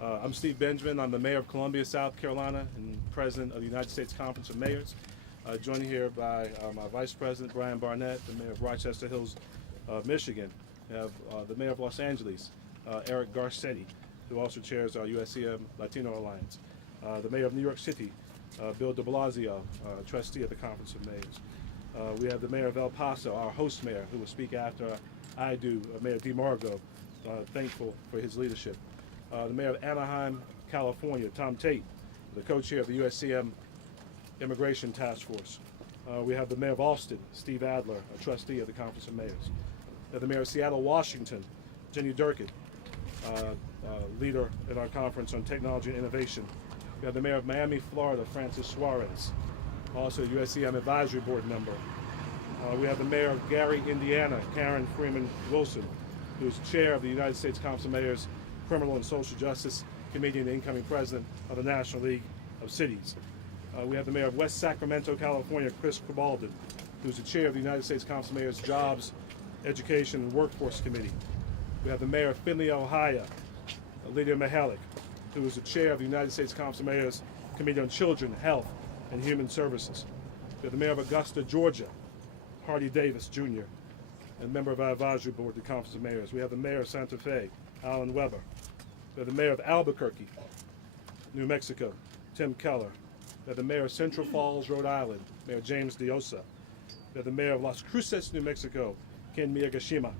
I'm Steve Benjamin. I'm the mayor of Columbia, South Carolina, and president of the United States Conference of Mayors. Joined here by my vice president, Brian Barnett, the mayor of Rochester Hills, Michigan. We have the mayor of Los Angeles, Eric Garcetti, who also chairs our USCM Latino Alliance. The mayor of New York City, Bill de Blasio, trustee of the Conference of Mayors. We have the mayor of El Paso, our host mayor, who will speak after I do, Mayor DeMargo, thankful for his leadership. The mayor of Anaheim, California, Tom Tate, the co-chair of the USCM Immigration Task Force. We have the mayor of Austin, Steve Adler, a trustee of the Conference of Mayors. We have the mayor of Seattle, Washington, Jenny Durkin, leader in our conference on technology and innovation. We have the mayor of Miami, Florida, Francis Suarez, also a USCM advisory board member. We have the mayor of Gary, Indiana, Karen Freeman Wilson, who's chair of the United States Conference of Mayors Criminal and Social Justice Committee and the incoming president of the National League of Cities. We have the mayor of West Sacramento, California, Chris Cabaldon, who's the chair of the United States Conference of Mayors Jobs, Education, and Workforce Committee. We have the mayor of Findlay, Ohio, Lydia Mihalik, who is the chair of the United States Conference of Mayors Committee on Children, Health, and Human Services. We have the mayor of Augusta, Georgia, Hardy Davis, Jr., and member of our advisory board, the Conference of Mayors. We have the mayor of Santa Fe, Alan Weber. We have the mayor of Albuquerque, New Mexico, Tim Keller. We have the mayor of Central Falls, Rhode Island, Mayor James Diosa. We have the mayor of Las Cruces, New Mexico, Ken Miyagashima.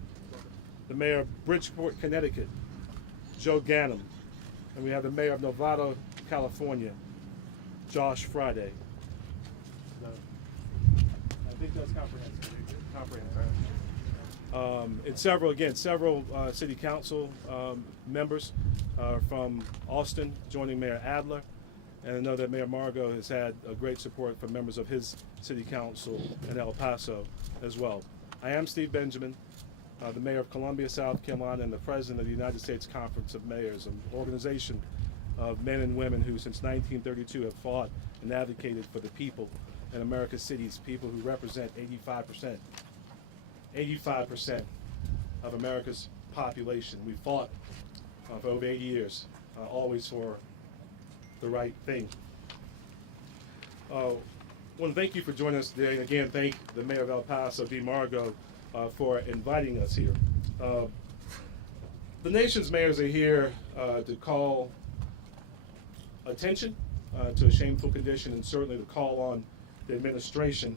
The mayor of Bridgeport, Connecticut, Joe Ganim. And we have the mayor of Novato, California, Josh Friday. I think that's comprehensive. And several city council members from Austin joining Mayor Adler. And I know that Mayor Margo has had great support from members of his city council in El Paso as well. I am Steve Benjamin, the mayor of Columbia, South Carolina, and the president of the United States Conference of Mayors, an organization of men and women who since 1932 have fought and advocated for the people in America's cities, people who represent 85% of America's population. We fought for over 80 years, always for the right thing. I want to thank you for joining us today, and again, thank the mayor of El Paso, DeMargo, for inviting us here. The nation's mayors are here to call attention to a shameful condition, and certainly to call on the administration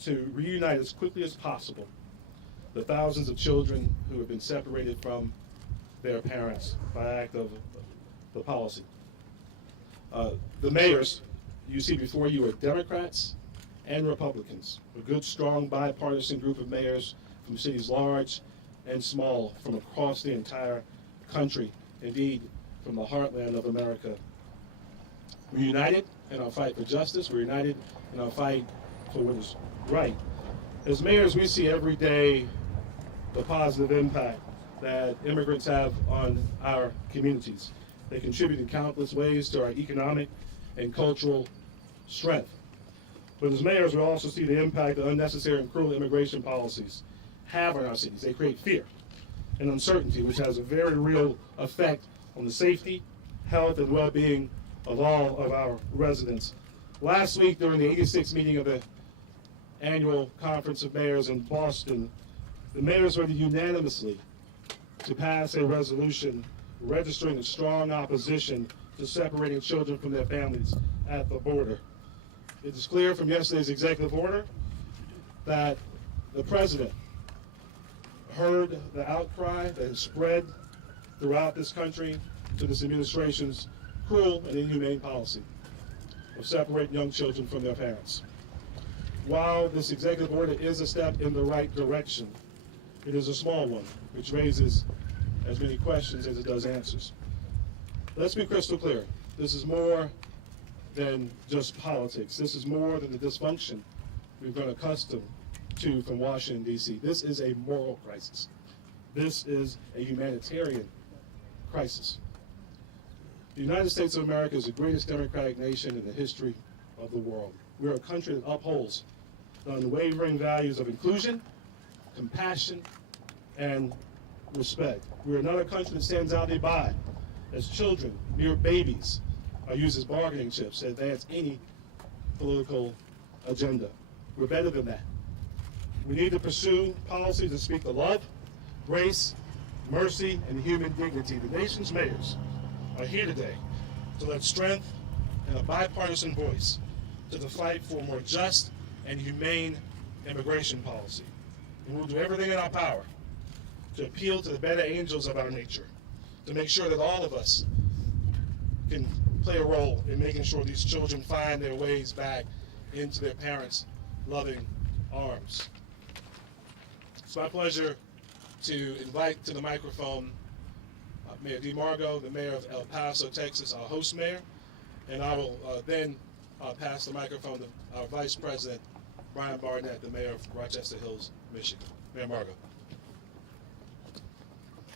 to reunite as quickly as possible the thousands of children who have been separated from their parents by act of the policy. The mayors you see before you are Democrats and Republicans, a good, strong, bipartisan group of mayors from cities large and small from across the entire country, indeed from the heartland of America. We're united in our fight for justice. We're united in our fight for what is right. As mayors, we see every day the positive impact that immigrants have on our communities. They contribute in countless ways to our economic and cultural strength. But as mayors, we also see the impact that unnecessary and cruel immigration policies have on our cities. They create fear and uncertainty, which has a very real effect on the safety, health, and well-being of all of our residents. Last week, during the 86th meeting of the annual Conference of Mayors in Boston, the mayors voted unanimously to pass a resolution registering a strong opposition to separating children from their families at the border. It is clear from yesterday's executive order that the president heard the outcry that has spread throughout this country to this administration's cruel and inhumane policy of separating young children from their parents. While this executive order is a step in the right direction, it is a small one, which raises as many questions as it does answers. Let's be crystal clear. This is more than just politics. This is more than the dysfunction we've grown accustomed to from Washington, D.C. This is a moral crisis. This is a humanitarian crisis. The United States of America is the greatest democratic nation in the history of the world. We are a country that upholds the unwavering values of inclusion, compassion, and respect. We are not a country that stands idly by as children, mere babies, are used as bargaining chips to advance any political agenda. We're better than that. We need to pursue policies that speak to love, grace, mercy, and human dignity. The nation's mayors are here today to lend strength and a bipartisan voice to the fight for a more just and humane immigration policy. And we'll do everything in our power to appeal to the better angels of our nature, to make sure that all of us can play a role in making sure these children find their ways back into their parents' loving arms. It's my pleasure to invite to the microphone Mayor DeMargo, the mayor of El Paso, Texas, our host mayor, and I will then pass the microphone to our vice president, Brian Barnett, the mayor of Rochester Hills, Michigan. Mayor Margo.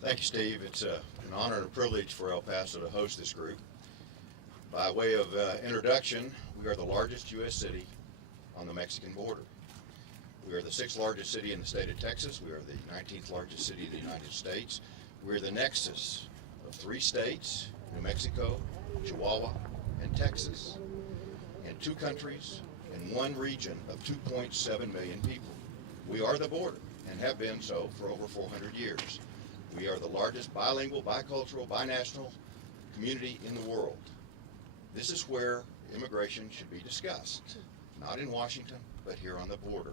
Thank you, Steve. It's an honor and a privilege for El Paso to host this group. By way of introduction, we are the largest U.S. city on the Mexican border. We are the 6th largest city in the state of Texas. We are the 19th largest city in the United States. We are the nexus of 3 states, New Mexico, Chihuahua, and Texas, and 2 countries and 1 region of 2.7 million people. We are the border and have been so for over 400 years. We are the largest bilingual, bicultural, binational community in the world. This is where immigration should be discussed, not in Washington, but here on the border.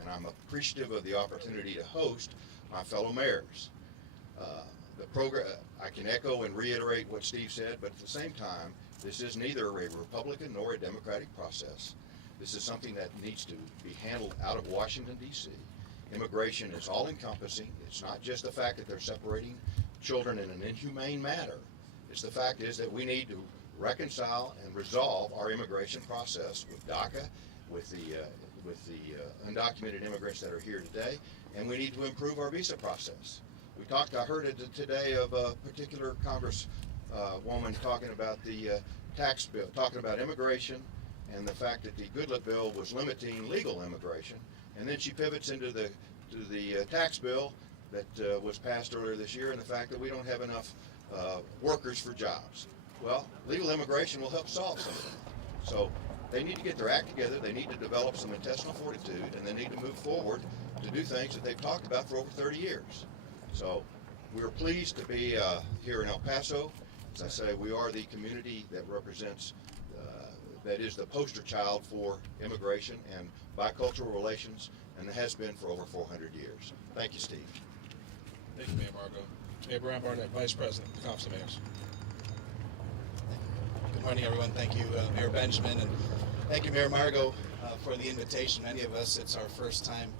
And I'm appreciative of the opportunity to host my fellow mayors. The program, I can echo and reiterate what Steve said, but at the same time, this is neither a Republican nor a Democratic process. This is something that needs to be handled out of Washington, D.C. Immigration is all-encompassing. It's not just the fact that they're separating children in an inhumane manner. It's the fact is that we need to reconcile and resolve our immigration process with DACA, with the undocumented immigrants that are here today, and we need to improve our visa process. I heard today of a particular Congresswoman talking about the tax bill, talking about immigration and the fact that the Goodlatte bill was limiting legal immigration, and then she pivots into the tax bill that was passed earlier this year and the fact that we don't have enough workers for jobs. Well, legal immigration will help solve some of that. So they need to get their act together, they need to develop some intestinal fortitude, and they need to move forward to do things that they've talked about for over 30 years. So we're pleased to be here in El Paso. As I say, we are the community that represents, that is the poster child for immigration and bicultural relations, and it has been for over 400 years. Thank you, Steve. Thank you, Mayor Margo. Mayor Brian Barnett, Vice President of the Conference of Mayors. Good morning, everyone. Thank you, Mayor Benjamin, and thank you, Mayor Margo, for the invitation. Many of us, it's our first time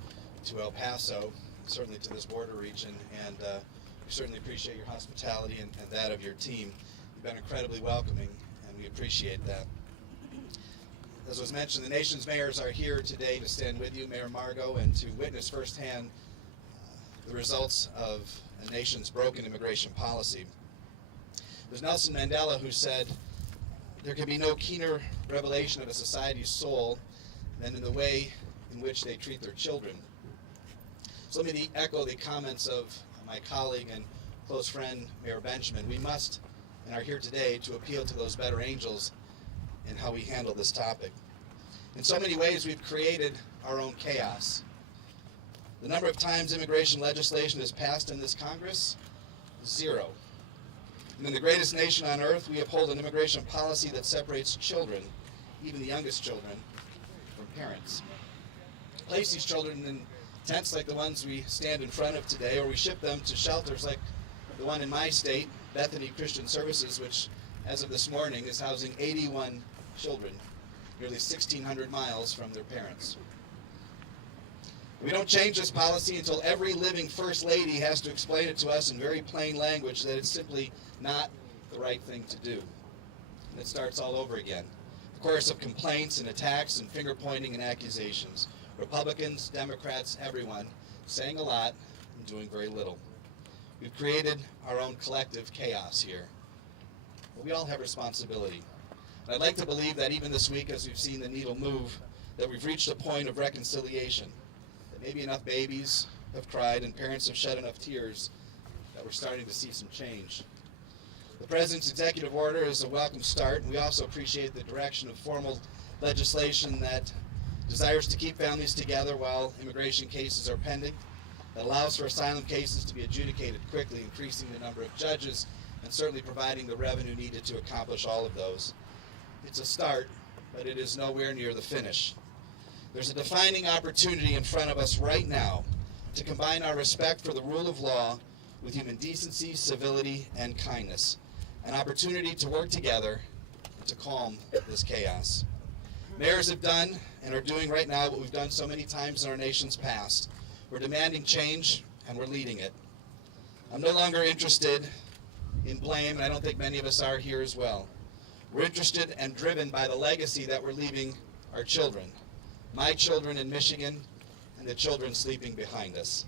to El Paso, certainly to this border region, and we certainly appreciate your hospitality and that of your team. You've been incredibly welcoming, and we appreciate that. As was mentioned, the nation's mayors are here today to stand with you, Mayor Margo, and to witness firsthand the results of a nation's broken immigration policy. It was Nelson Mandela who said, "There can be no keener revelation of a society's soul than in the way in which they treat their children." So let me echo the comments of my colleague and close friend, Mayor Benjamin. We must, and are here today, to appeal to those better angels in how we handle this topic. In so many ways, we've created our own chaos. The number of times immigration legislation has passed in this Congress, 0. And in the greatest nation on earth, we uphold an immigration policy that separates children, even the youngest children, from parents. Place these children in tents like the ones we stand in front of today, or we ship them to shelters like the one in my state, Bethany Christian Services, which, as of this morning, is housing 81 children, nearly 1,600 miles from their parents. We don't change this policy until every living First Lady has to explain it to us in very plain language that it's simply not the right thing to do. And it starts all over again. A chorus of complaints and attacks and finger-pointing and accusations. Republicans, Democrats, everyone, saying a lot and doing very little. We've created our own collective chaos here. But we all have responsibility. And I'd like to believe that even this week, as we've seen the needle move, that we've reached a point of reconciliation. That maybe enough babies have cried and parents have shed enough tears that we're starting to see some change. The President's executive order is a welcome start, and we also appreciate the direction of formal legislation that desires to keep families together while immigration cases are pending, that allows for asylum cases to be adjudicated quickly, increasing the number of judges, and certainly providing the revenue needed to accomplish all of those. It's a start, but it is nowhere near the finish. There's a defining opportunity in front of us right now to combine our respect for the rule of law with human decency, civility, and kindness. An opportunity to work together to calm this chaos. Mayors have done and are doing right now what we've done so many times in our nation's past. We're demanding change, and we're leading it. I'm no longer interested in blame, and I don't think many of us are here as well. We're interested and driven by the legacy that we're leaving our children. My children in Michigan, and the children sleeping behind us.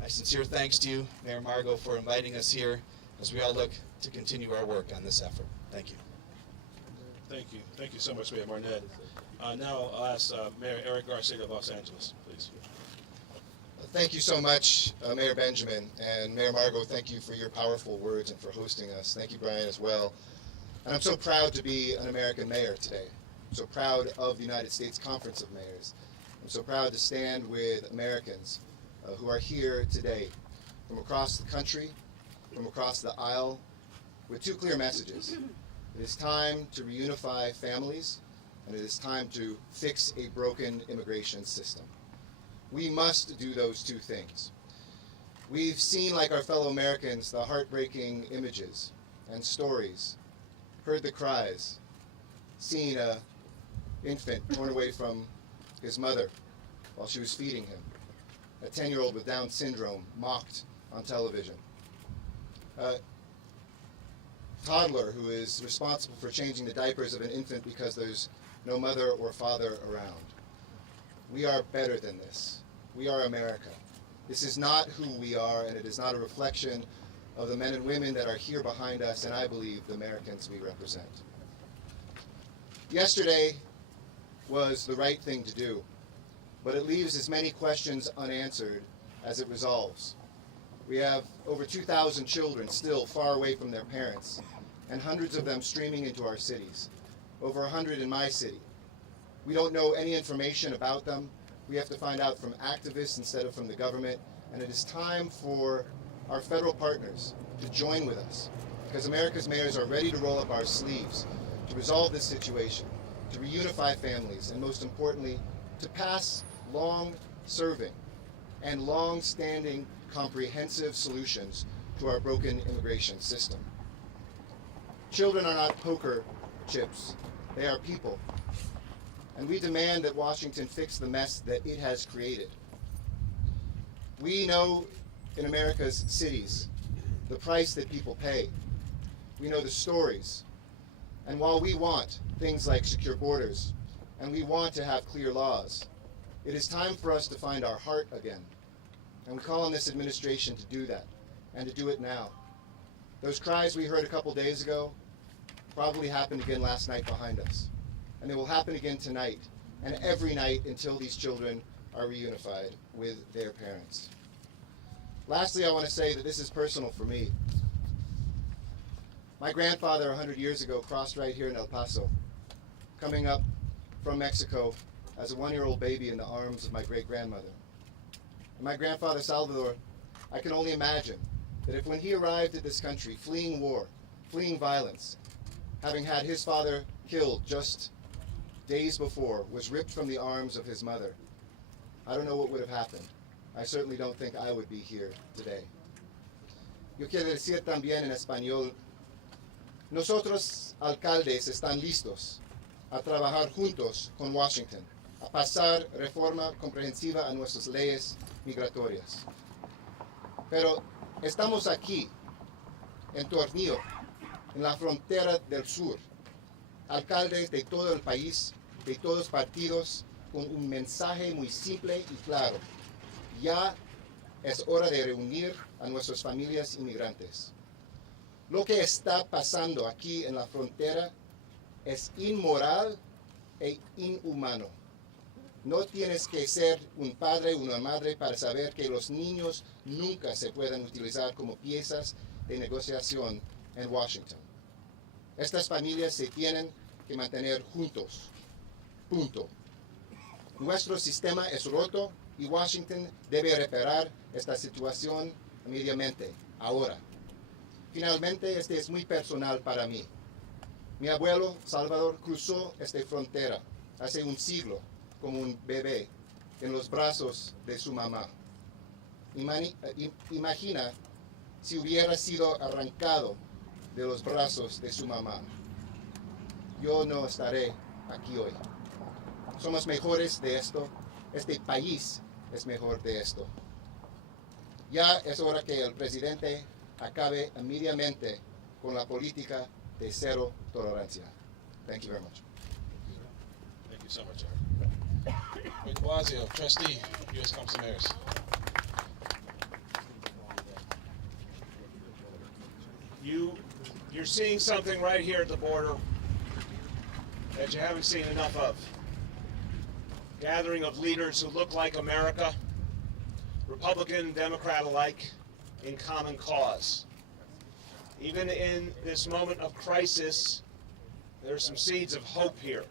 My sincere thanks to you, Mayor Margo, for inviting us here as we all look to continue our work on this effort. Thank you. Thank you. Thank you so much, Mayor Barnett. Now I'll ask Mayor Eric Garcia of Los Angeles, please. Thank you so much, Mayor Benjamin, and Mayor Margo, thank you for your powerful words and for hosting us. Thank you, Brian, as well. And I'm so proud to be an American mayor today. I'm so proud of the United States Conference of Mayors. I'm so proud to stand with Americans who are here today from across the country, from across the aisle, with two clear messages. It is time to reunify families, and it is time to fix a broken immigration system. We must do those two things. We've seen, like our fellow Americans, the heartbreaking images and stories, heard the cries, seen an infant torn away from his mother while she was feeding him, a 10-year-old with Down syndrome mocked on television, a toddler who is responsible for changing the diapers of an infant because there's no mother or father around. We are better than this. We are America. This is not who we are, and it is not a reflection of the men and women that are here behind us, and I believe the Americans we represent. Yesterday was the right thing to do, but it leaves as many questions unanswered as it resolves. We have over 2,000 children still far away from their parents, and hundreds of them streaming into our cities, over 100 in my city. We don't know any information about them. We have to find out from activists instead of from the government, and it is time for our federal partners to join with us, because America's mayors are ready to roll up our sleeves to resolve this situation, to reunify families, and most importantly, to pass long-serving and long-standing comprehensive solutions to our broken immigration system. Children are not poker chips. They are people. And we demand that Washington fix the mess that it has created. We know in America's cities the price that people pay. We know the stories. And while we want things like secure borders, and we want to have clear laws, it is time for us to find our heart again. And we call on this administration to do that, and to do it now. Those cries we heard a couple days ago probably happened again last night behind us. And they will happen again tonight, and every night until these children are reunified with their parents. Lastly, I want to say that this is personal for me. My grandfather 100 years ago crossed right here in El Paso, coming up from Mexico as a 1-year-old baby in the arms of my great-grandmother. And my grandfather Salvador, I can only imagine that if when he arrived at this country, fleeing war, fleeing violence, having had his father killed just days before, was ripped from the arms of his mother, I don't know what would have happened. I certainly don't think I would be here today. Yo quiero decir también en español, nosotros alcaldes están listos a trabajar juntos con Washington, a pasar reforma comprensiva a nuestras leyes migratorias. Pero estamos aquí, en Tornillo, en la frontera del sur, alcaldes de todo el país, de todos partidos, con un mensaje muy simple y claro. Ya es hora de reunir a nuestras familias inmigrantes. Lo que está pasando aquí en la frontera es inmoral e inhumano. No tienes que ser un padre o una madre para saber que los niños nunca se pueden utilizar como piezas de negociación and Washington. Estas familias se tienen que mantener juntos. Punto. Nuestro sistema es roto y Washington debe reparar esta situación inmediatamente, ahora. Finalmente, este es muy personal para mí. Mi abuelo Salvador cruzó esta frontera hace un siglo como un bebé en los brazos de su mamá. Imagina si hubiera sido arrancado de los brazos de su mamá. Yo no estaré aquí hoy. Somos mejores de esto. Este país es mejor de esto. Ya es hora que el presidente acabe inmediatamente con la política de cero tolerancia. Thank you very much. Thank you so much, Eric. Mayor de Blasio, trustee, U.S. Council of Mayors. You're seeing something right here at the border that you haven't seen enough of. Gathering of leaders who look like America, Republican and Democrat alike, in common cause. Even in this moment of crisis, there are some seeds of hope here.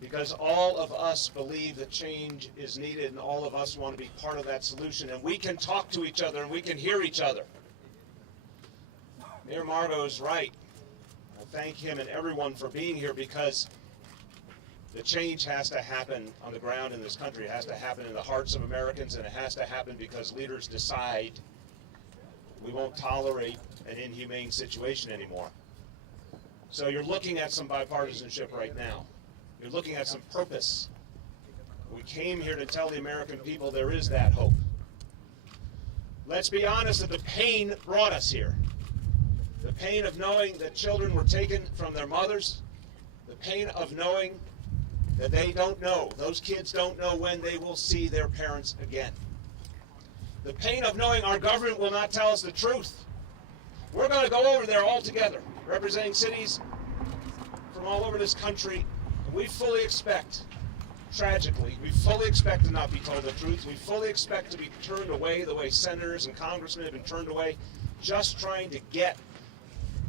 Because all of us believe that change is needed and all of us want to be part of that solution. And we can talk to each other and we can hear each other. Mayor Margo is right. I thank him and everyone for being here because the change has to happen on the ground in this country. It has to happen in the hearts of Americans, and it has to happen because leaders decide we won't tolerate an inhumane situation anymore. So you're looking at some bipartisanship right now. You're looking at some purpose. We came here to tell the American people there is that hope. Let's be honest that the pain brought us here. The pain of knowing that children were taken from their mothers, the pain of knowing that they don't know, those kids don't know when they will see their parents again. The pain of knowing our government will not tell us the truth. We're going to go over there all together, representing cities from all over this country, and we fully expect, tragically, we fully expect to not be told the truth. We fully expect to be turned away the way senators and congressmen have been turned away, just trying to get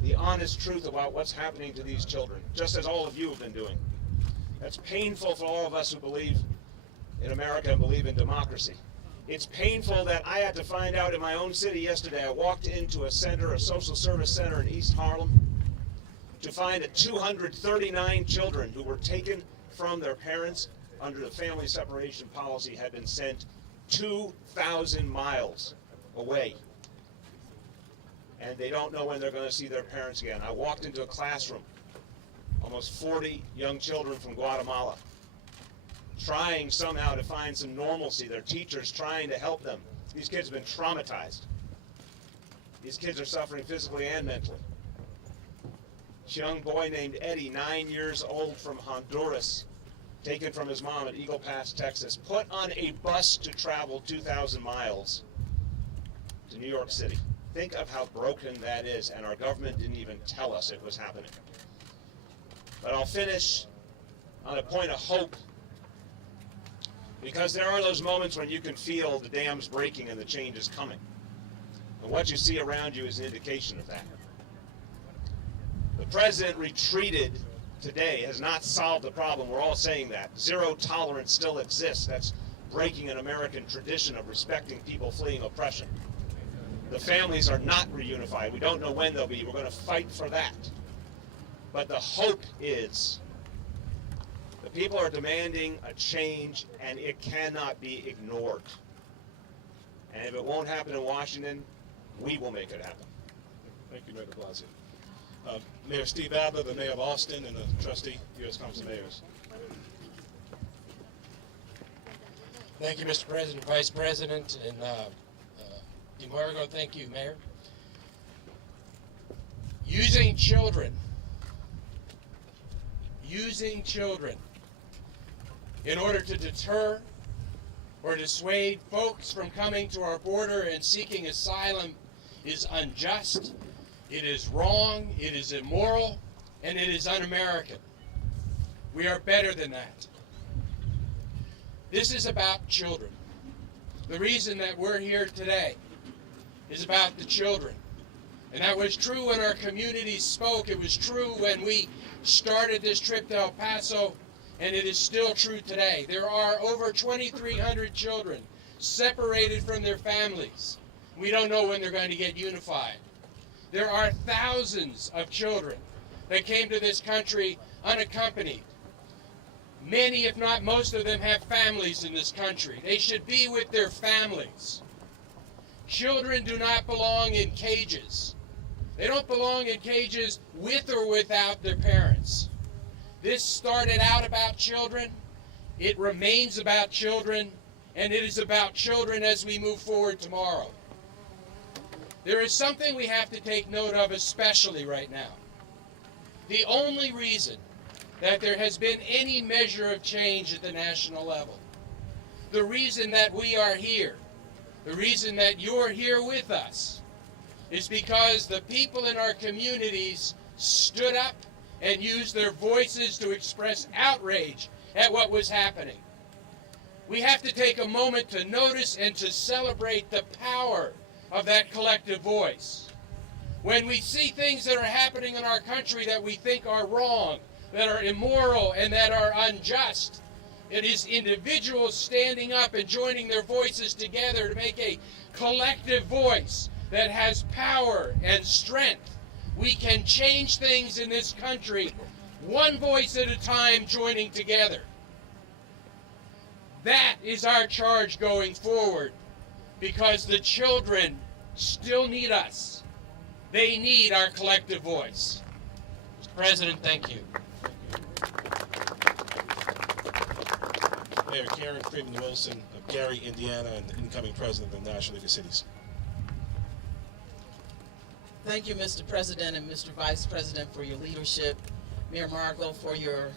the honest truth about what's happening to these children, just as all of you have been doing. That's painful for all of us who believe in America and believe in democracy. It's painful that I had to find out in my own city yesterday. I walked into a center, a social service center in East Harlem, to find that 239 children who were taken from their parents under the family separation policy had been sent 2,000 miles away. And they don't know when they're going to see their parents again. I walked into a classroom, almost 40 young children from Guatemala, trying somehow to find some normalcy. Their teachers trying to help them. These kids have been traumatized. These kids are suffering physically and mentally. This young boy named Eddie, 9 years old, from Honduras, taken from his mom at Eagle Pass, Texas, put on a bus to travel 2,000 miles to New York City. Think of how broken that is, and our government didn't even tell us it was happening. But I'll finish on a point of hope, because there are those moments when you can feel the dams breaking and the change is coming. And what you see around you is an indication of that. The president retreated today, has not solved the problem. We're all saying that. Zero tolerance still exists. That's breaking an American tradition of respecting people fleeing oppression. The families are not reunified. We don't know when they'll be. We're going to fight for that. But the hope is the people are demanding a change, and it cannot be ignored. And if it won't happen in Washington, we will make it happen. Thank you, Mayor de Blasio. Mayor Steve Adler, the Mayor of Austin, and the trustee, U.S. Council of Mayors. Thank you, Mr. President, Vice President, and DeMargo, thank you, Mayor. Using children in order to deter or dissuade folks from coming to our border and seeking asylum is unjust, it is wrong, it is immoral, and it is un-American. We are better than that. This is about children. The reason that we're here today is about the children. And that was true when our communities spoke. It was true when we started this trip to El Paso, and it is still true today. There are over 2,300 children separated from their families. We don't know when they're going to get unified. There are thousands of children that came to this country unaccompanied. Many, if not most of them, have families in this country. They should be with their families. Children do not belong in cages. They don't belong in cages with or without their parents. This started out about children. It remains about children. And it is about children as we move forward tomorrow. There is something we have to take note of, especially right now. The only reason that there has been any measure of change at the national level, the reason that we are here, the reason that you're here with us, is because the people in our communities stood up and used their voices to express outrage at what was happening. We have to take a moment to notice and to celebrate the power of that collective voice. When we see things that are happening in our country that we think are wrong, that are immoral, and that are unjust, it is individuals standing up and joining their voices together to make a collective voice that has power and strength. We can change things in this country one voice at a time, joining together. That is our charge going forward, because the children still need us. They need our collective voice. Mr. President, thank you. Mayor Karen Freeman Wilson of Gary, Indiana, and the incoming president of the National League of Cities. Thank you, Mr. President and Mr. Vice President, for your leadership. Mayor Margo, for your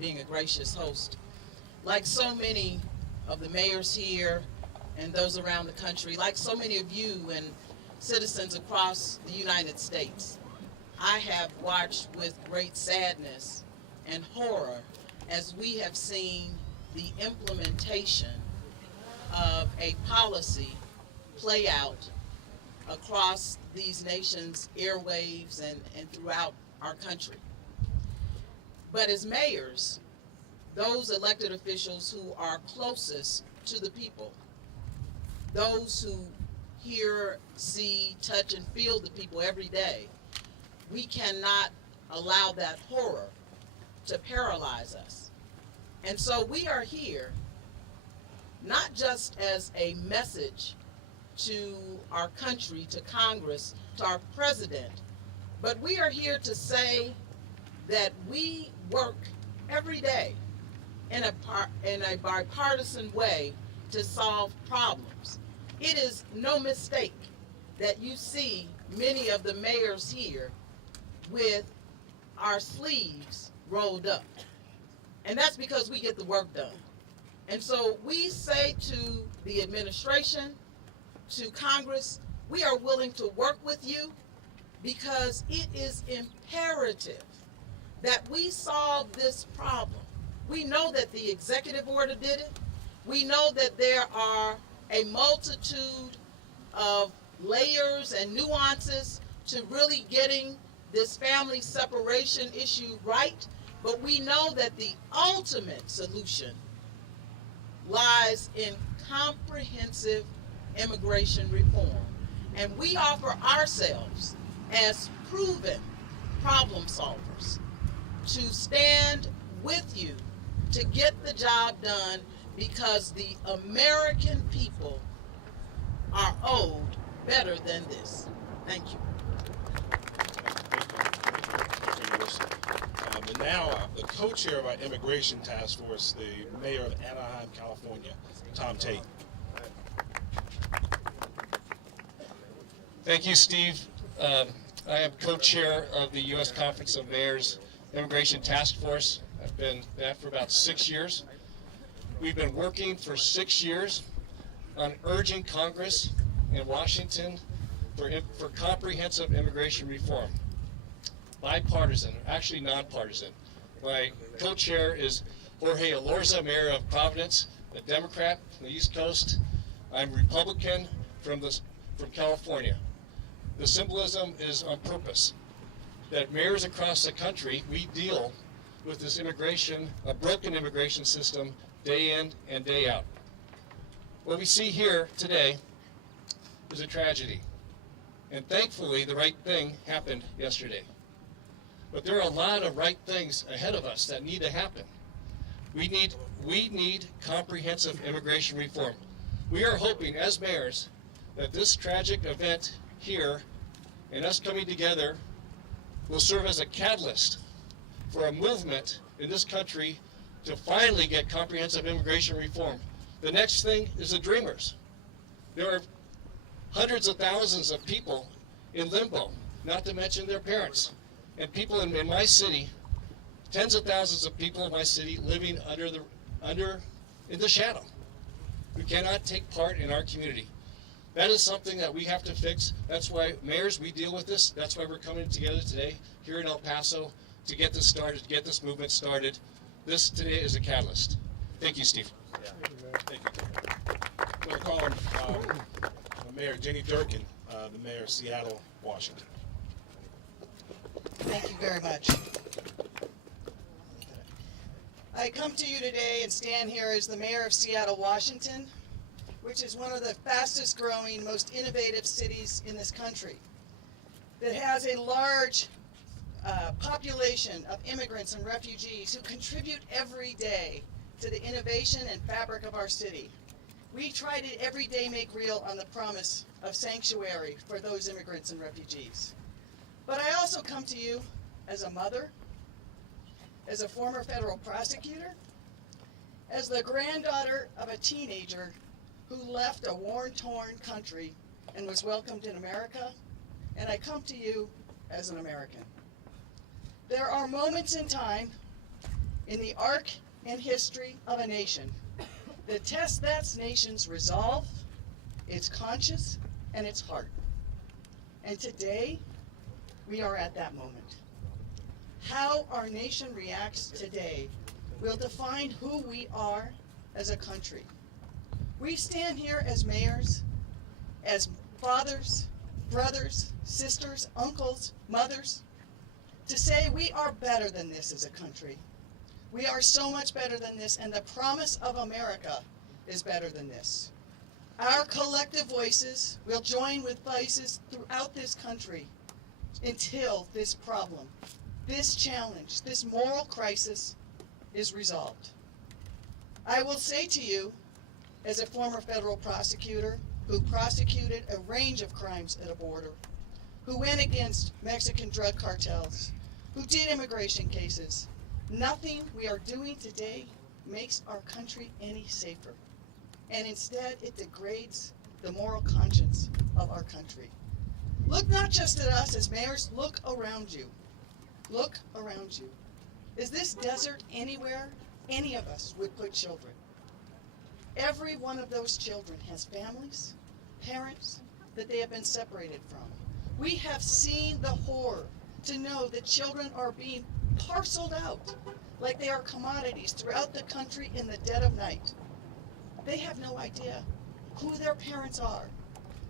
being a gracious host. Like so many of the mayors here and those around the country, like so many of you and citizens across the United States, I have watched with great sadness and horror as we have seen the implementation of a policy play out across these nations' airwaves and throughout our country. But as mayors, those elected officials who are closest to the people, those who hear, see, touch, and feel the people every day, we cannot allow that horror to paralyze us. And so we are here not just as a message to our country, to Congress, to our president, but we are here to say that we work every day in a bipartisan way to solve problems. It is no mistake that you see many of the mayors here with our sleeves rolled up. And that's because we get the work done. And so we say to the administration, to Congress, we are willing to work with you because it is imperative that we solve this problem. We know that the executive order did it. We know that there are a multitude of layers and nuances to really getting this family separation issue right, but we know that the ultimate solution lies in comprehensive immigration reform. And we offer ourselves as proven problem solvers to stand with you to get the job done, because the American people are owed better than this. Thank you. And now, the co-chair of our immigration task force, the mayor of Anaheim, California, Tom Tate. Thank you, Steve. I am co-chair of the U.S. Conference of Mayors Immigration Task Force. I've been that for about 6 years. We've been working for 6 years on urging Congress in Washington for comprehensive immigration reform. Bipartisan, actually nonpartisan. My co-chair is Jorge Elorza, mayor of Providence, a Democrat from the East Coast. I'm Republican from California. The symbolism is on purpose. That mayors across the country, we deal with this immigration, a broken immigration system, day in and day out. What we see here today is a tragedy. And thankfully, the right thing happened yesterday. But there are a lot of right things ahead of us that need to happen. We need comprehensive immigration reform. We are hoping as mayors that this tragic event here and us coming together will serve as a catalyst for a movement in this country to finally get comprehensive immigration reform. The next thing is the dreamers. There are hundreds of thousands of people in limbo, not to mention their parents. And people in my city, tens of thousands of people in my city living in the shadow, who cannot take part in our community. That is something that we have to fix. That's why, mayors, we deal with this. That's why we're coming together today here in El Paso to get this started, to get this movement started. This today is a catalyst. Thank you, Steve. Thank you. I'm going to call on Mayor Jenny Durkin, the mayor of Seattle, Washington. Thank you very much. I come to you today and stand here as the mayor of Seattle, Washington, which is one of the fastest growing, most innovative cities in this country, that has a large population of immigrants and refugees who contribute every day to the innovation and fabric of our city. We try to every day make real on the promise of sanctuary for those immigrants and refugees. But I also come to you as a mother, as a former federal prosecutor, as the granddaughter of a teenager who left a war-torn country and was welcomed in America, and I come to you as an American. There are moments in time in the arc and history of a nation that test that nation's resolve, its conscience, and its heart. And today, we are at that moment. How our nation reacts today will define who we are as a country. We stand here as mayors, as fathers, brothers, sisters, uncles, mothers, to say we are better than this as a country. We are so much better than this, and the promise of America is better than this. Our collective voices will join with voices throughout this country until this problem, this challenge, this moral crisis is resolved. I will say to you, as a former federal prosecutor who prosecuted a range of crimes at a border, who went against Mexican drug cartels, who did immigration cases, nothing we are doing today makes our country any safer. And instead, it degrades the moral conscience of our country. Look not just at us as mayors, look around you. Look around you. Is this desert anywhere any of us would put children? Every one of those children has families, parents that they have been separated from. We have seen the horror to know that children are being parceled out like they are commodities throughout the country in the dead of night. They have no idea who their parents are.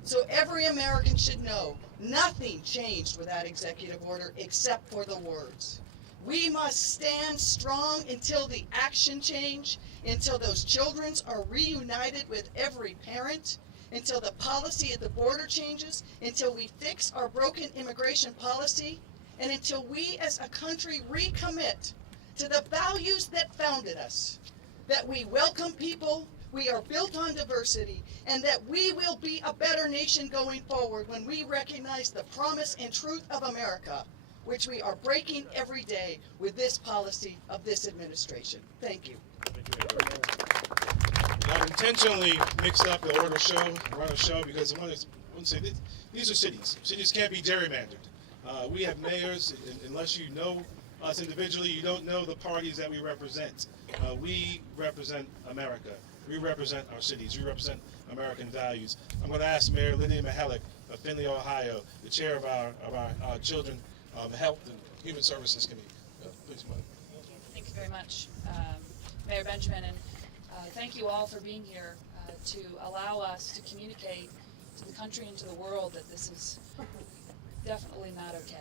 So every American should know nothing changed with that executive order except for the words. We must stand strong until the action change, until those children are reunited with every parent, until the policy at the border changes, until we fix our broken immigration policy, and until we as a country recommit to the values that founded us, that we welcome people, we are built on diversity, and that we will be a better nation going forward when we recognize the promise and truth of America, which we are breaking every day with this policy of this administration. Thank you. I've intentionally mixed up the order run of show because I want to say these are cities. Cities can't be gerrymandered. We have mayors, unless you know us individually, you don't know the parties that we represent. We represent America. We represent our cities. We represent American values. I'm going to ask Mayor Lydia Mihalik of Findlay, Ohio, the chair of our Children, Health and Human Services Committee. Please, Mike. Thank you very much, Mayor Benjamin, and thank you all for being here to allow us to communicate to the country and to the world that this is definitely not okay.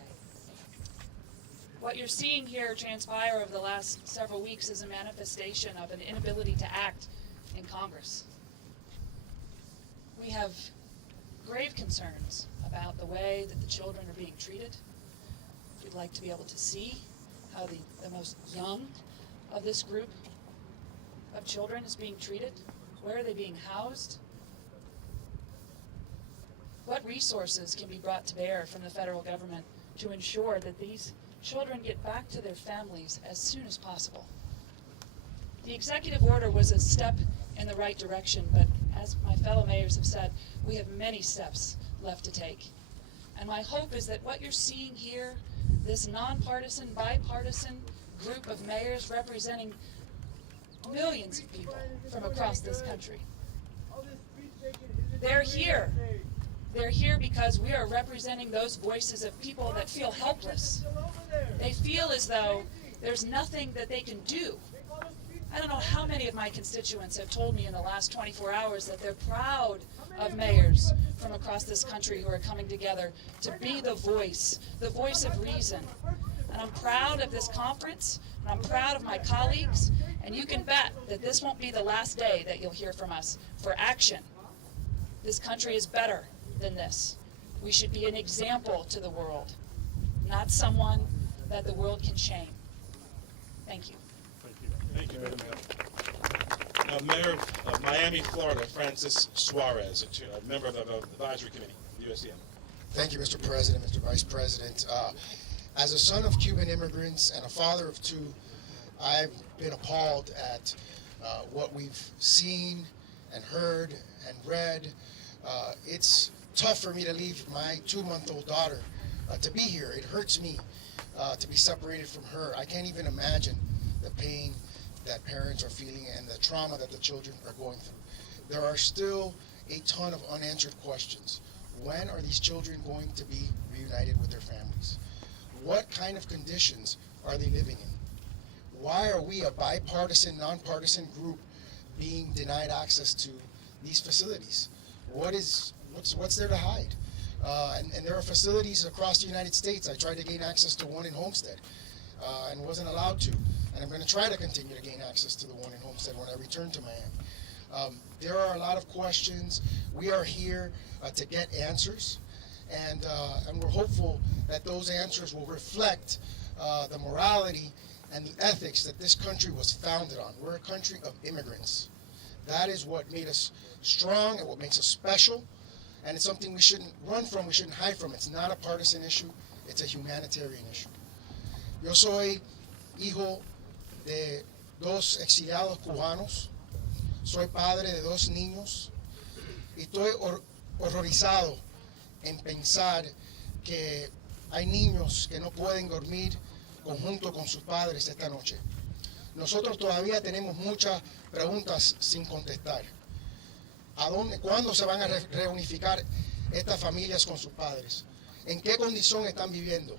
What you're seeing here transpire over the last several weeks is a manifestation of an inability to act in Congress. We have grave concerns about the way that the children are being treated. We'd like to be able to see how the most young of this group of children is being treated. Where are they being housed? What resources can be brought to bear from the federal government to ensure that these children get back to their families as soon as possible? The executive order was a step in the right direction, but as my fellow mayors have said, we have many steps left to take. And my hope is that what you're seeing here, this nonpartisan, bipartisan group of mayors representing millions of people from across this country, they're here. They're here because we are representing those voices of people that feel helpless. They feel as though there's nothing that they can do. I don't know how many of my constituents have told me in the last 24 hours that they're proud of mayors from across this country who are coming together to be the voice of reason. And I'm proud of this conference, and I'm proud of my colleagues, and you can bet that this won't be the last day that you'll hear from us for action. This country is better than this. We should be an example to the world, not someone that the world can shame. Thank you. Thank you, Madam Mayor. Mayor of Miami, Florida, Francis Suarez, a member of the Advisory Committee, USDM. Thank you, Mr. President, Mr. Vice President. As a son of Cuban immigrants and a father of two, I've been appalled at what we've seen and heard and read. It's tough for me to leave my 2-month-old daughter to be here. It hurts me to be separated from her. I can't even imagine the pain that parents are feeling and the trauma that the children are going through. There are still a ton of unanswered questions. When are these children going to be reunited with their families? What kind of conditions are they living in? Why are we, a bipartisan, nonpartisan group, being denied access to these facilities? What's there to hide? And there are facilities across the United States. I tried to gain access to one in Homestead and wasn't allowed to. And I'm going to try to continue to gain access to the one in Homestead when I return to Miami. There are a lot of questions. We are here to get answers, and we're hopeful that those answers will reflect the morality and the ethics that this country was founded on. We're a country of immigrants. That is what made us strong and what makes us special, and it's something we shouldn't run from, we shouldn't hide from. It's not a partisan issue, it's a humanitarian issue. Yo soy hijo de dos exiliados cubanos, soy padre de dos niños y estoy horrorizado en pensar que hay niños que no pueden dormir junto con sus padres esta noche. Nosotros todavía tenemos muchas preguntas sin contestar. ¿Cuándo se van a reunificar estas familias con sus padres? ¿En qué condición están viviendo?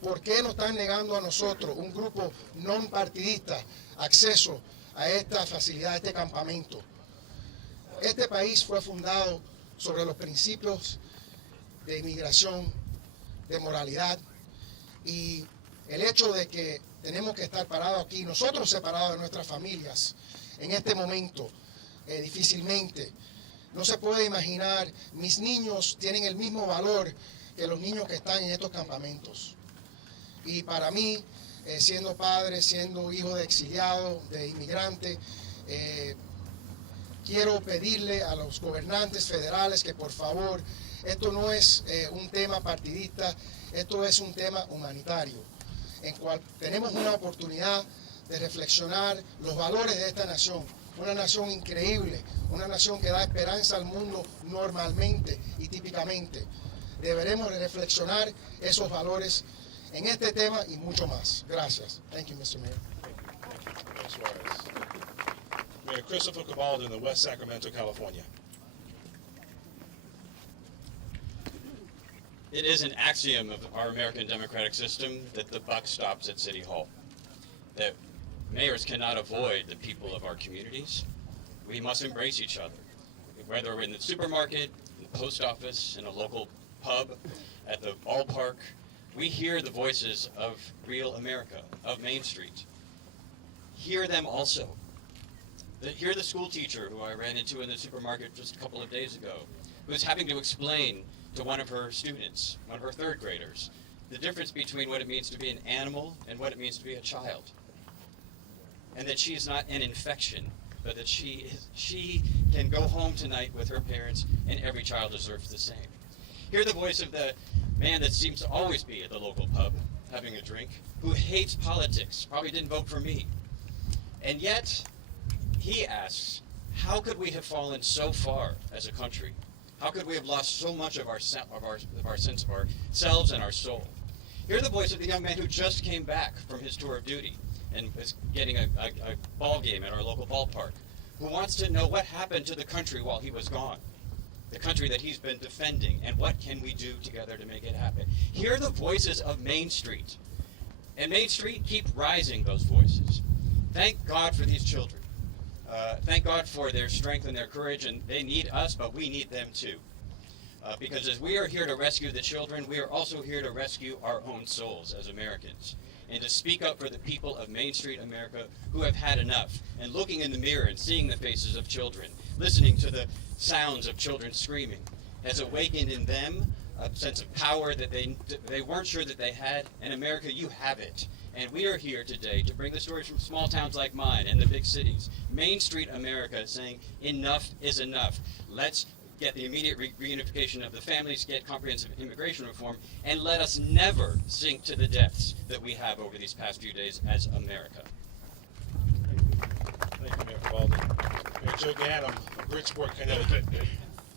¿Por qué nos están negando a nosotros, un grupo no partidista, acceso a esta facilidad, a este campamento? Este país fue fundado sobre los principios de inmigración, de moralidad, y el hecho de que tenemos que estar parados aquí, nosotros separados de nuestras familias, en este momento, difícilmente. No se puede imaginar, mis niños tienen el mismo valor que los niños que están en estos campamentos. Y para mí, siendo padre, siendo hijo de exiliado, de inmigrante, quiero pedirle a los gobernantes federales que por favor, esto no es un tema partidista, esto es un tema humanitario, en cual tenemos una oportunidad de reflexionar los valores de esta nación, una nación increíble, una nación que da esperanza al mundo normalmente y típicamente. Deberemos reflexionar esos valores en este tema y mucho más. Gracias. Thank you, Mr. Mayor. Thanks, Suarez. Mayor Christopher Cabaldo in the West Sacramento, California. It is an axiom of our American democratic system that the buck stops at City Hall, that mayors cannot avoid the people of our communities. We must embrace each other, whether we're in the supermarket, in the post office, in a local pub, at the ballpark, we hear the voices of real America, of Main Street. Hear them also. Hear the school teacher who I ran into in the supermarket just a couple of days ago, who was having to explain to one of her students, one of her third graders, the difference between what it means to be an animal and what it means to be a child. And that she is not an infection, but that she can go home tonight with her parents, and every child deserves the same. Hear the voice of the man that seems to always be at the local pub having a drink, who hates politics, probably didn't vote for me. And yet, he asks, how could we have fallen so far as a country? How could we have lost so much of our sense of ourselves and our soul? Hear the voice of the young man who just came back from his tour of duty and was getting a ball game at our local ballpark, who wants to know what happened to the country while he was gone, the country that he's been defending, and what can we do together to make it happen. Hear the voices of Main Street. And Main Street, keep rising those voices. Thank God for these children. Thank God for their strength and their courage, and they need us, but we need them too. Because as we are here to rescue the children, we are also here to rescue our own souls as Americans, and to speak up for the people of Main Street America who have had enough, and looking in the mirror and seeing the faces of children, listening to the sounds of children screaming, has awakened in them a sense of power that they weren't sure that they had. And America, you have it. And we are here today to bring the stories from small towns like mine and the big cities. Main Street America saying enough is enough. Let's get the immediate reunification of the families, get comprehensive immigration reform, and let us never sink to the depths that we have over these past few days as America. Thank you, Mayor Walden. Mayor Joe Gaddam of Bridgeport, Connecticut.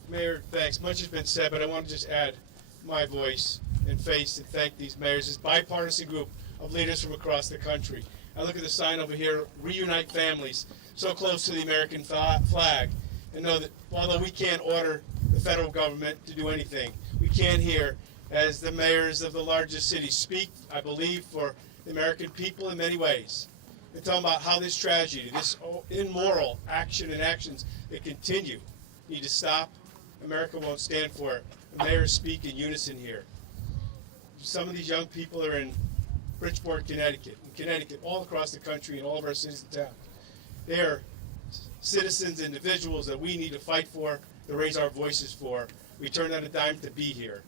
Mayor, thanks. Much has been said, but I want to just add my voice and face and thank these mayors, this bipartisan group of leaders from across the country. I look at the sign over here, Reunite Families, so close to the American flag, and know that although we can't order the federal government to do anything, we can here, as the mayors of the largest cities, speak, I believe, for the American people in many ways. And talking about how this tragedy, this immoral action and actions that continue, need to stop. America won't stand for it. The mayors speak in unison here. Some of these young people are in Bridgeport, Connecticut, all across the country, and all of our cities and towns. They are citizens, individuals that we need to fight for, to raise our voices for. We turn on a dime to be here,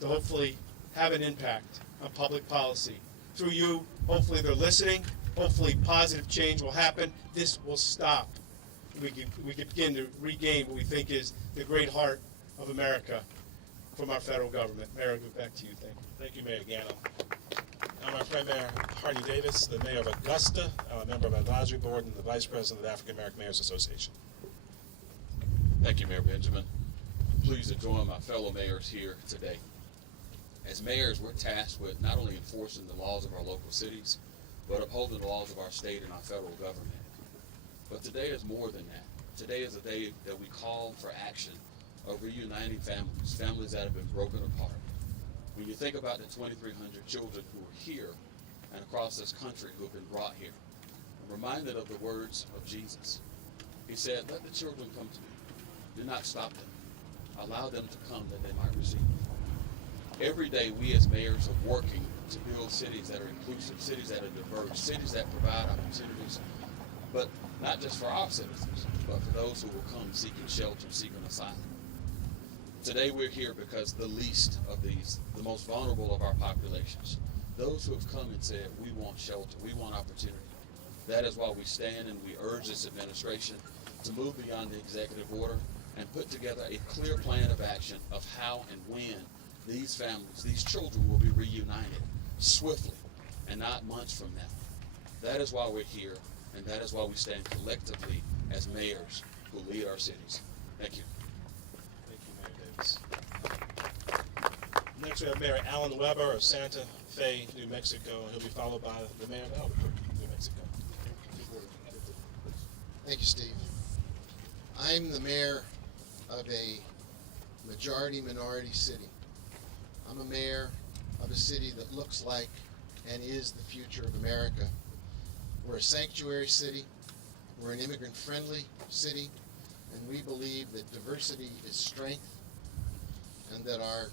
to hopefully have an impact on public policy. Through you, hopefully they're listening. Hopefully positive change will happen. This will stop. We can begin to regain what we think is the great heart of America from our federal government. Mayor, I'll go back to you. Thank you. Thank you, Mayor Gaddam. I'm my friend Mayor Hardy Davis, the mayor of Augusta, a member of the advisory board and the vice president of the African American Mayors Association. Thank you, Mayor Benjamin. I'm pleased to join my fellow mayors here today. As mayors, we're tasked with not only enforcing the laws of our local cities, but upholding the laws of our state and our federal government. But today is more than that. Today is a day that we call for action of reuniting families, families that have been broken apart. When you think about the 2,300 children who are here and across this country who have been brought here, I'm reminded of the words of Jesus. He said, "Let the children come to me. Do not stop them. Allow them to come that they might receive." Every day we as mayors are working to build cities that are inclusive, cities that are diverse, cities that provide opportunities, but not just for our citizens, but for those who will come seeking shelter, seeking asylum. Today we're here because the least of these, the most vulnerable of our populations, those who have come and said, we want shelter, we want opportunity. That is why we stand and we urge this administration to move beyond the executive order and put together a clear plan of action of how and when these families, these children will be reunited swiftly and not months from now. That is why we're here, and that is why we stand collectively as mayors who lead our cities. Thank you. Thank you, Mayor Davis. Next, we have Mayor Alan Weber of Santa Fe, New Mexico, and he'll be followed by the mayor of Albuquerque, New Mexico. Thank you, Steve. I'm the mayor of a majority-minority city. I'm a mayor of a city that looks like and is the future of America. We're a sanctuary city. We're an immigrant-friendly city, and we believe that diversity is strength and that our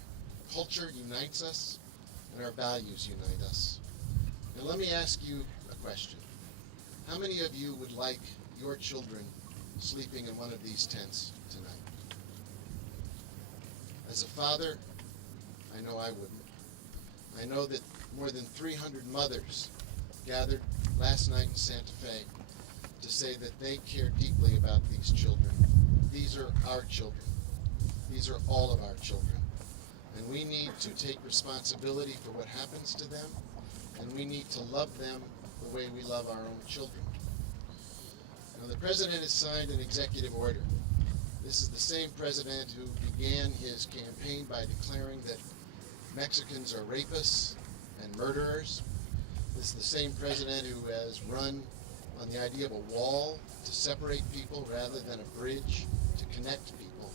culture unites us, and our values unite us. And let me ask you a question. How many of you would like your children sleeping in one of these tents tonight? As a father, I know I wouldn't. I know that more than 300 mothers gathered last night in Santa Fe to say that they care deeply about these children. These are our children. These are all of our children. And we need to take responsibility for what happens to them, and we need to love them the way we love our own children. Now, the president has signed an executive order. This is the same president who began his campaign by declaring that Mexicans are rapists and murderers. This is the same president who has run on the idea of a wall to separate people rather than a bridge to connect people.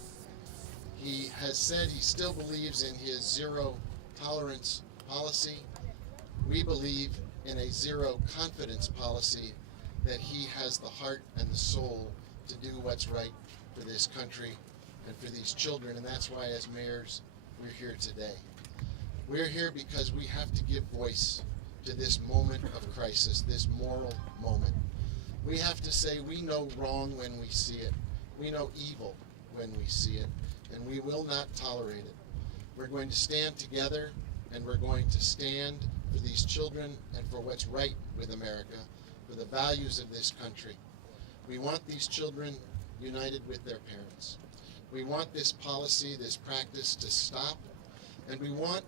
He has said he still believes in his zero tolerance policy. We believe in a zero confidence policy, that he has the heart and the soul to do what's right for this country and for these children, and that's why as mayors we're here today. We're here because we have to give voice to this moment of crisis, this moral moment. We have to say we know wrong when we see it. We know evil when we see it, and we will not tolerate it. We're going to stand together, and we're going to stand for these children and for what's right with America, for the values of this country. We want these children united with their parents. We want this policy, this practice to stop, and we want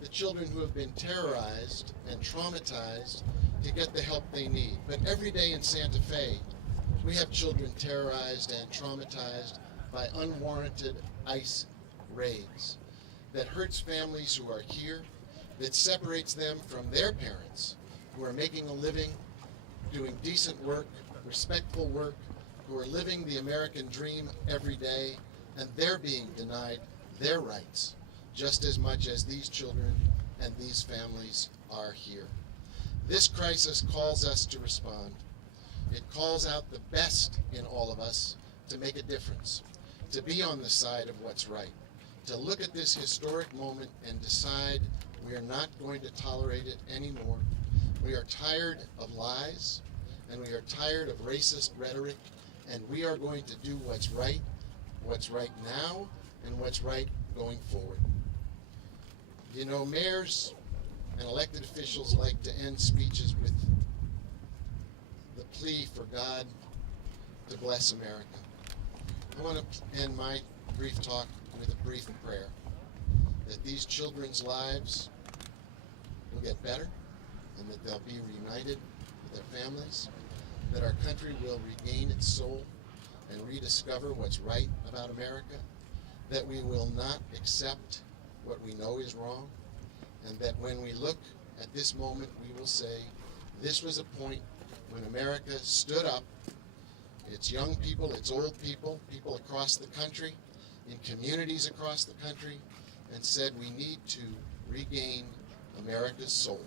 the children who have been terrorized and traumatized to get the help they need. But every day in Santa Fe, we have children terrorized and traumatized by unwarranted ICE raids that hurts families who are here, that separates them from their parents who are making a living, doing decent work, respectful work, who are living the American dream every day, and they're being denied their rights just as much as these children and these families are here. This crisis calls us to respond. It calls out the best in all of us to make a difference, to be on the side of what's right, to look at this historic moment and decide we are not going to tolerate it anymore. We are tired of lies, and we are tired of racist rhetoric, and we are going to do what's right now, and what's right going forward. You know, mayors and elected officials like to end speeches with the plea for God to bless America. I want to end my brief talk with a brief prayer that these children's lives will get better, and that they'll be reunited with their families, that our country will regain its soul and rediscover what's right about America, that we will not accept what we know is wrong, and that when we look at this moment, we will say, this was a point when America stood up, its young people, its old people, people across the country, in communities across the country, and said we need to regain America's soul.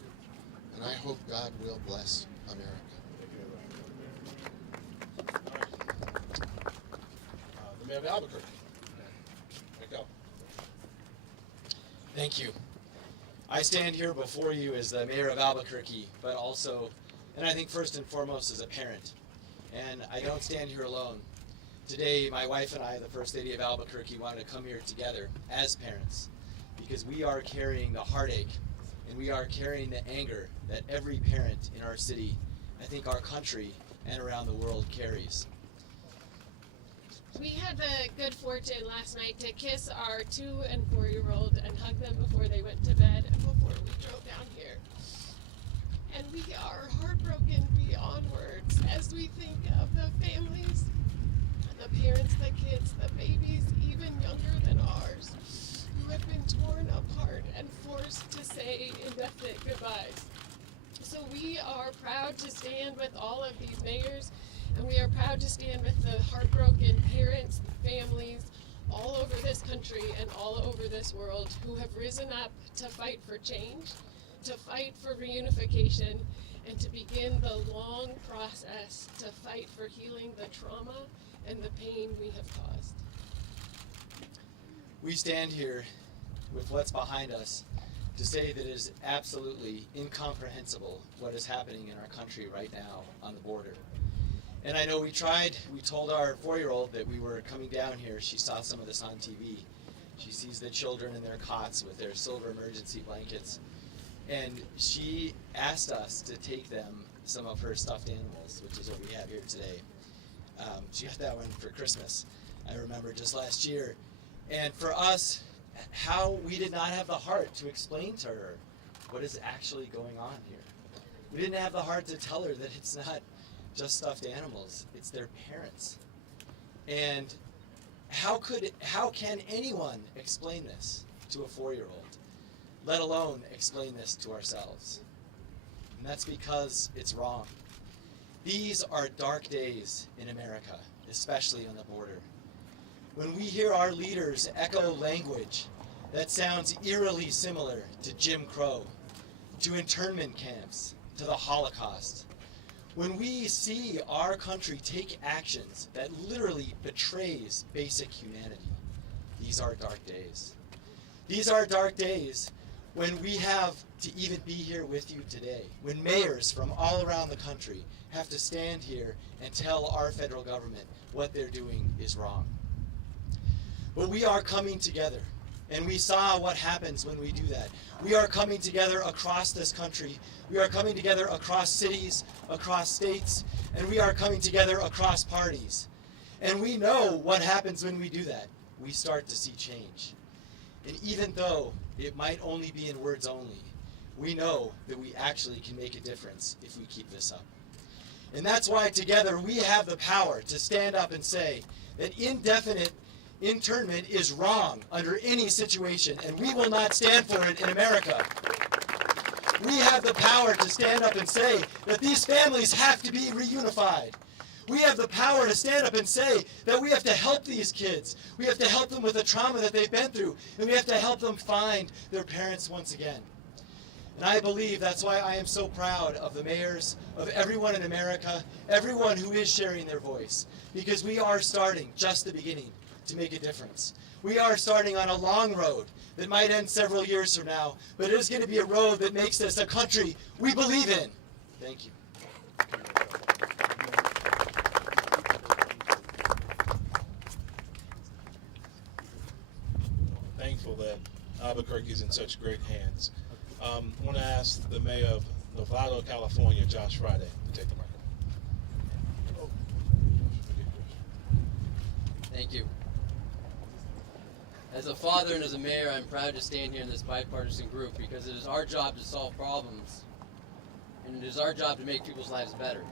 And I hope God will bless America. The Mayor of Albuquerque. There you go. Thank you. I stand here before you as the mayor of Albuquerque, but also, and I think first and foremost, as a parent. And I don't stand here alone. Today, my wife and I, the First Lady of Albuquerque, wanted to come here together as parents because we are carrying the heartache and we are carrying the anger that every parent in our city, I think our country, and around the world carries. We had the good fortune last night to kiss our 2- and 4-year-old and hug them before they went to bed and before we drove down here. And we are heartbroken beyond words as we think of the families, the parents, the kids, the babies, even younger than ours, who have been torn apart and forced to say indefinite goodbyes. So we are proud to stand with all of these mayors, and we are proud to stand with the heartbroken parents, families, all over this country and all over this world who have risen up to fight for change, to fight for reunification, and to begin the long process to fight for healing the trauma and the pain we have caused. We stand here with what's behind us to say that it is absolutely incomprehensible what is happening in our country right now on the border. And I know we told our 4-year-old that we were coming down here. She saw some of this on TV. She sees the children in their cots with their silver emergency blankets. And she asked us to take them some of her stuffed animals, which is what we have here today. She got that one for Christmas, I remember just last year. And for us, how we did not have the heart to explain to her what is actually going on here. We didn't have the heart to tell her that it's not just stuffed animals, it's their parents. And how can anyone explain this to a 4-year-old, let alone explain this to ourselves? And that's because it's wrong. These are dark days in America, especially on the border. When we hear our leaders echo language that sounds eerily similar to Jim Crow, to internment camps, to the Holocaust, when we see our country take actions that literally betrays basic humanity, these are dark days. These are dark days when we have to even be here with you today, when mayors from all around the country have to stand here and tell our federal government what they're doing is wrong. But we are coming together, and we saw what happens when we do that. We are coming together across this country. We are coming together across cities, across states, and we are coming together across parties. And we know what happens when we do that. We start to see change. And even though it might only be in words only, we know that we actually can make a difference if we keep this up. And that's why together we have the power to stand up and say that indefinite internment is wrong under any situation, and we will not stand for it in America. We have the power to stand up and say that these families have to be reunified. We have the power to stand up and say that we have to help these kids. We have to help them with the trauma that they've been through, and we have to help them find their parents once again. And I believe that's why I am so proud of the mayors, of everyone in America, everyone who is sharing their voice, because we are starting just the beginning to make a difference. We are starting on a long road that might end several years from now, but it is going to be a road that makes this a country we believe in. Thank you. Thankful that Albuquerque is in such great hands. I want to ask the mayor of Novato, California, Josh Friday, to take the microphone. Thank you. As a father and as a mayor, I'm proud to stand here in this bipartisan group because it is our job to solve problems, and it is our job to make people's lives better.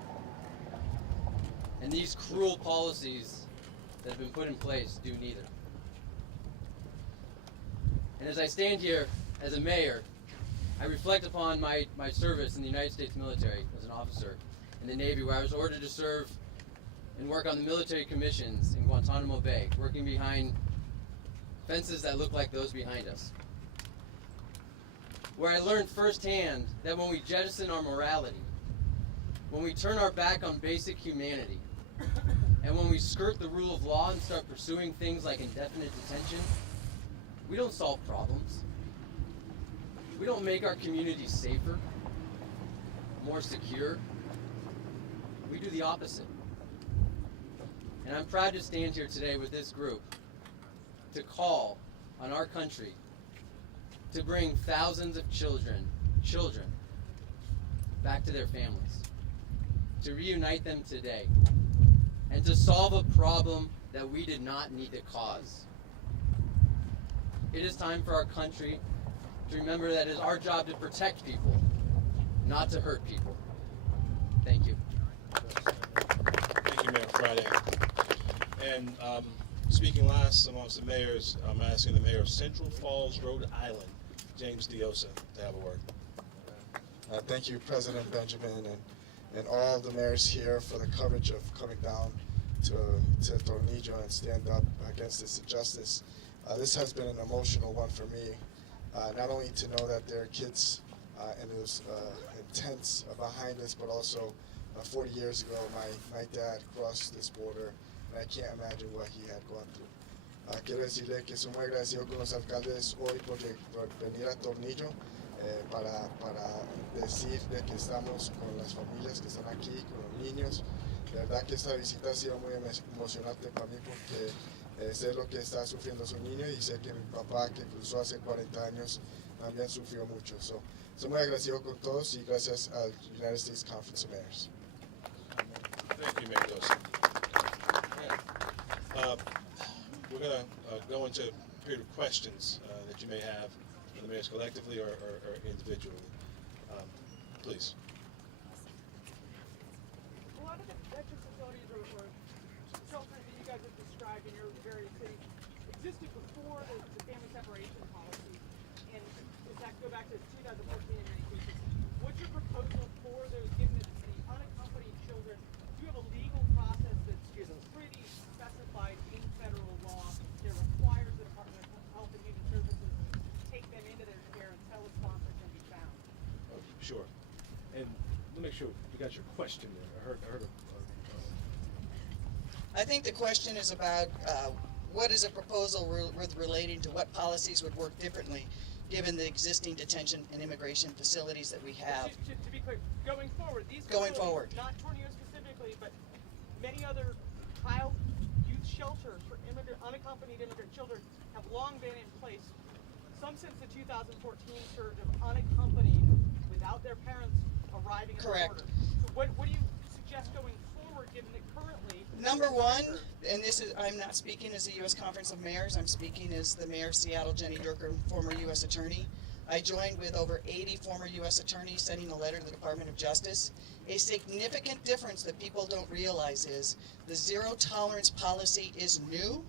And these cruel policies that have been put in place do neither. And as I stand here as a mayor, I reflect upon my service in the United States military as an officer in the Navy, where I was ordered to serve and work on the military commissions in Guantanamo Bay, working behind fences that look like those behind us. Where I learned firsthand that when we jettison our morality, when we turn our back on basic humanity, and when we skirt the rule of law and start pursuing things like indefinite detention, we don't solve problems. We don't make our communities safer, more secure. We do the opposite. And I'm proud to stand here today with this group to call on our country to bring thousands of children back to their families, to reunite them today, and to solve a problem that we did not need to cause. It is time for our country to remember that it is our job to protect people, not to hurt people. Thank you. Thank you, Mayor Friday. And speaking last amongst the mayors, I'm asking the mayor of Central Falls, Rhode Island, James Diosa, to have a word. Thank you, President Benjamin, and all the mayors here for the courage of coming down to Tornillo and stand up against this injustice. This has been an emotional one for me, not only to know that there are kids and it was intense behind us, but also 40 years ago my dad crossed this border, and I can't imagine what he had gone through. Quiero decirle que estoy muy agradecido con los alcaldes hoy por venir a Tornillo para decir de que estamos con las familias que están aquí, con los niños. De verdad que esta visita ha sido muy emocionante para mí porque sé lo que está sufriendo su niño y sé que mi papá, que cruzó hace 40 años, también sufrió mucho. Estoy muy agradecido con todos y gracias al United States Conference of Mayors. Thank you, Mayor Dawson. All right. We're going to go into a period of questions that you may have for the mayors collectively or individually. Please. A lot of the detention facilities or shelters that you guys have described in your various cities existed before the family separation policy, and in fact go back to 2014 in many cases. What's your proposal for those, given that the unaccompanied children, do you have a legal process that's pretty specified in federal law that requires the Department of Health and Human Services to take them into their care until a sponsor can be found? Oh, sure. And let me make sure you got your question there. I heard I think the question is about what is a proposal relating to what policies would work differently given the existing detention and immigration facilities that we have. To be clear, going forward, these Going facilities, forward. not Tornillo specifically, but many other youth shelters for unaccompanied immigrant children have long been in place. Some since the 2014 surge of unaccompanied, without their parents arriving at the Correct. border. So what do you suggest going forward, given that currently? Number one, and this is, I'm not speaking as the U.S. Conference of Mayors, I'm speaking as the Mayor of Seattle, Jenny Durker, former U.S. Attorney. I joined with over 80 former U.S. attorneys sending a letter to the Department of Justice. A significant difference that people don't realize is the zero tolerance policy is new.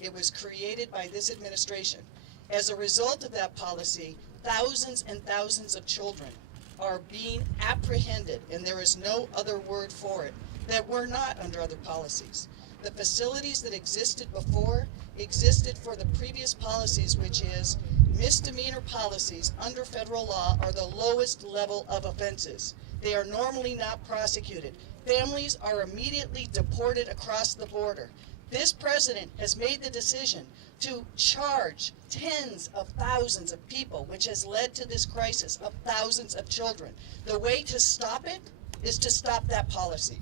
It was created by this administration. As a result of that policy, thousands and thousands of children are being apprehended, and there is no other word for it, that were not under other policies. The facilities that existed before existed for the previous policies, which is misdemeanor policies under federal law are the lowest level of offenses. They are normally not prosecuted. Families are immediately deported across the border. This president has made the decision to charge tens of thousands of people, which has led to this crisis of thousands of children. The way to stop it is to stop that policy.